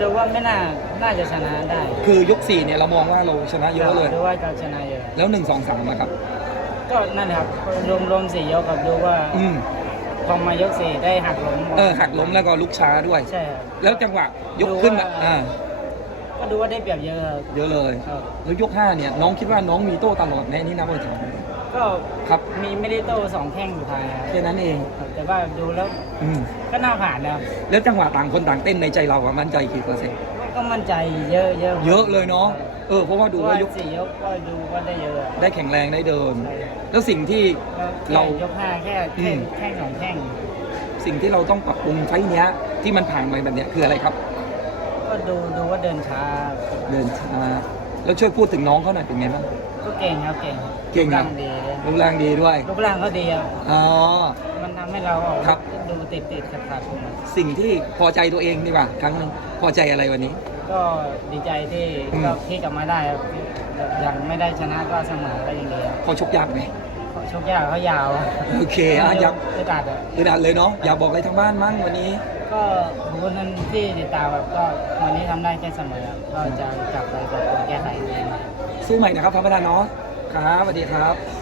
ดูว่าไม่น่าน่าจะชนะได้คือยกสี่เนี่ยเรามองว่าเราชนะเยอะเลย ดูว่าจะชนะเยอะ แล้วหนึ่งสองสามนะครับ ก็นั่นแหละครับรวมรวมสี่ยกกับดูว่าอืมพอมายกสี่ได้หักล้มเออหักล้มแล้วก็ลุกช้าด้วย ใช่ครับ แล้วจังหวะยกขึ้นมาดูว่า อ่าก็ดูว่าได้เปรียบเยอะครับ เยอะเลย ครับ แล้วยกห้าเนี่ยน้องคิดว่าน้องมีโต้ตลอดไหมอันนี่นะว่าถึง ก็ครับมีไม่ได้โต้สองแข้งสุดท้ายครับแค่นั้นเองแต่ว่าดูแล้วอืมก็น่าผ่านนะครับแล้วจังหวะต่างคนต่างเต้นในใจเราอะมั่นใจกี่เปอร์เซ็นต์ก็มั่นใจเยอะเยอะเยอะเลยเนาะเออเพราะว่าดูดูว่าว่ายกสี่ยกก็ดูว่าได้เยอะได้แข็งแรงได้เดินใช่แล้วสิ่งที่ เราเรายกห้าแค่อืแค่มแค่สองแข้งสิ่งที่เราต้องปรับปรุงไฟล์เนี้ย ที่มันผ่านมาแบบเนี้ยคืออะไรครับ ก็ดูดูว่าเดินช้าเดินช้าแล้วช่วยพูดถึงน้องเขาหน่อยเป็นไงบ้าง ก็เก่งครับเก่งเก่งรูปนะร่างดี รูปร่างดีด้วย รูปร่างเขาดีครับอ๋อ มันทำให้เราออกครับ ดูติดติดขัดขัดๆสิ่งที่พอใจตัวเองดีกว่าครั้งหนึงพอใจอะไรวันนี้ ก็ดีใจที่อืม ก็ที่กลับมาได้ครับอย่างไม่ได้ชนะก็เสมอก็ยังดีครับพอชกยากไหมชกยากเขายาวโอเคอะอยากอึดอัดอะอึดอัดเลยเนาะอยากบอกอะไรทางบ้านมั้งวันนี้ ก็ขอบคุณท่านที่ติดตามแบบก็วันนี้ทำได้แค่เสมอครับก็จะกลับไปปรับปรุงแก้ไขในสู้ใหม่นะครับพระประธานเนาะครับสวัสดีครับ